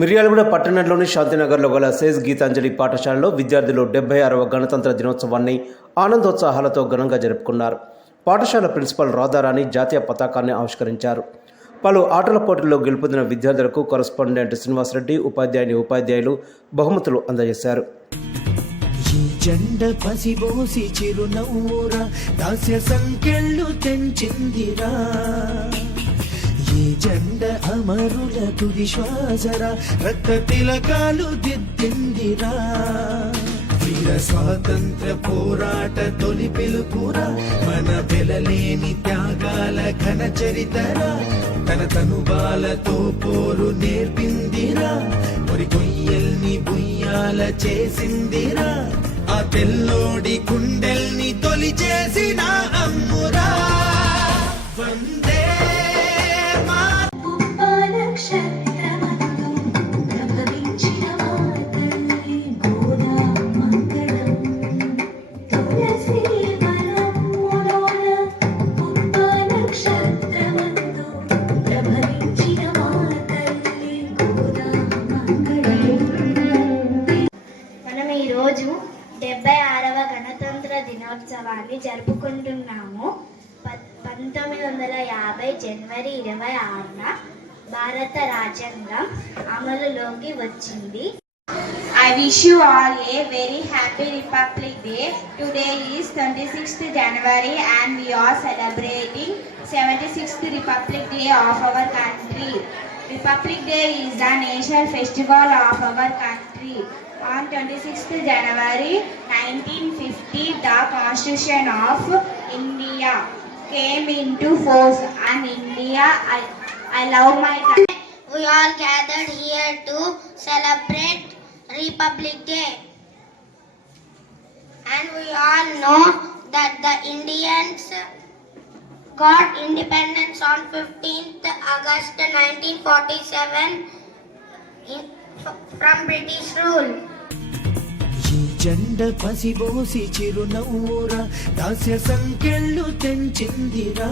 మిర్యాలగూడ పట్టణంలోని శాంతినగర్లో గల సేజ్ గీతాంజలి పాఠశాలలో విద్యార్థులు 76వ గణతంత్ర దినోత్సవాన్ని ఆనందోత్సాహాలతో ఘనంగా జరుపుకున్నారు. పాఠశాల ప్రిన్సిపల్ రాధారాణి జాతీయ పతాకాన్ని ఆవిష్కరించారు. పలు ఆటల పోటీల్లో గెలుపొందిన విద్యార్థులకు కరస్పాండెంట్ శ్రీనివాసరెడ్డి, ఉపాధ్యాయులు బహుమతులు అందజేశారు. జెండ పసిబోసి చిరునవ్వురా దాస్య సంఖ్యలు తెంచిందిరా, ఈ జెండ అమరుల తుది శ్వాసరా రక్త తిలకాలు దిద్దిందిరా, వీర స్వాతంత్ర పోరాట తొలి పిలుపురా మన వెలలేని త్యాగాల ఘన చరితరా, తన తనుబాలతో పోరు నేర్పిందిరా, మరి కొయ్యల్ని బుయ్యాల చేసిందిరా, ఆ తెల్లోడి కుండెల్ని తొలి చేసిన అమ్మురా. వందే మనం ఈరోజు 76వ గణతంత్ర దినోత్సవాన్ని జరుపుకుంటున్నాము. 1950 జనవరి 26న భారత రాజ్యాంగం అమలులోకి వచ్చింది. I wish you all a very happy Republic Day. Today is 26th January and we are celebrating 76th Republic Day of our country. Republic Day is the national festival of our country. On 26th January 1950, the Constitution of India came into force, and India, I love my country. We all gathered here to celebrate Republic Day, and we all know that the Indians got independence on 15th August 1947 from British rule. ఈ జెండ పసిబోసి చిరునవ్వురా దాస్య సంఖ్యలు తెంచిందిరా,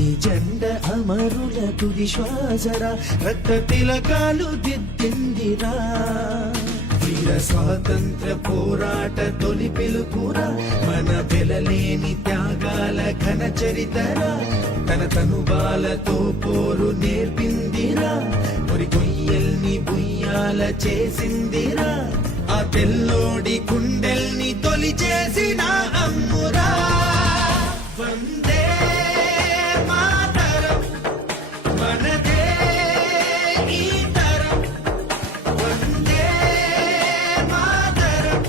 ఈ జెండ అమరుల తుది శ్వాసరా రక్త తిలకాలు దిద్దిందిరా, వీర స్వాతంత్ర పోరాట తొలి పిలుపురా మన వెలలేని త్యాగాల ఘన చరితరా, తన తనుబాలతో పోరు నేర్పిందిరా, మరి కొయ్యల్ని బుయ్యాల చేసిందిరా, ఆ తెల్లోడి కుండెల్ని తొలి చేసిన అమ్మురా. వందే మాతరం మనదే ఈ తరం, వందే మాతరం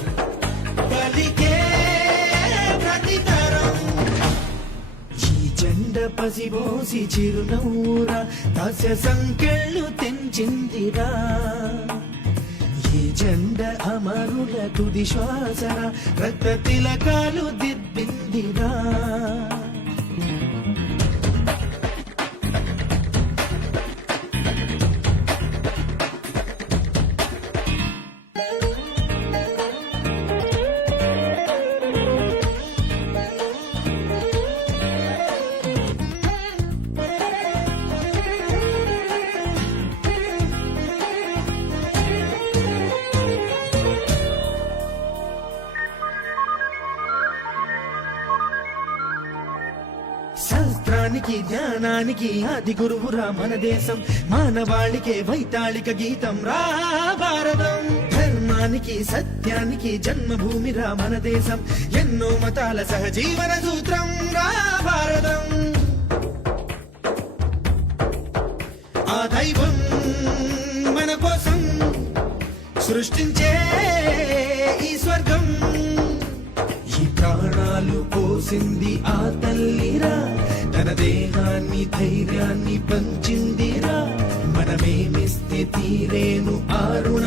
పలికే ప్రతితరం, ఈ జెండ పసిబోసి చిరునవ్వురా దాస్య సంఖ్యలు తెంచిందిరా, ఈ జెండ అమరుల తుది శ్వాసరా రక్త తిలకాలు దిద్దిందిరా. శాస్త్రానికి జ్ఞానానికి ఆది గురువురా మన దేశం, మానవాళికే వైతాళిక గీతం రా భారతం, ధర్మానికి సత్యానికి జన్మభూమిరా మన దేశం, ఎన్నో మతాల సహజీవన సూత్రం రా భారతం, ఆ దైవం మన కోసం సృష్టించే ఈ స్వర్గం, ఈ ప్రాణాలు పోసింది ఆ తల్లిరా, తన దేహాన్ని ధైర్యాన్ని పంచిందిరా, మనమేమిస్తే తీరేను ఆ రుణ.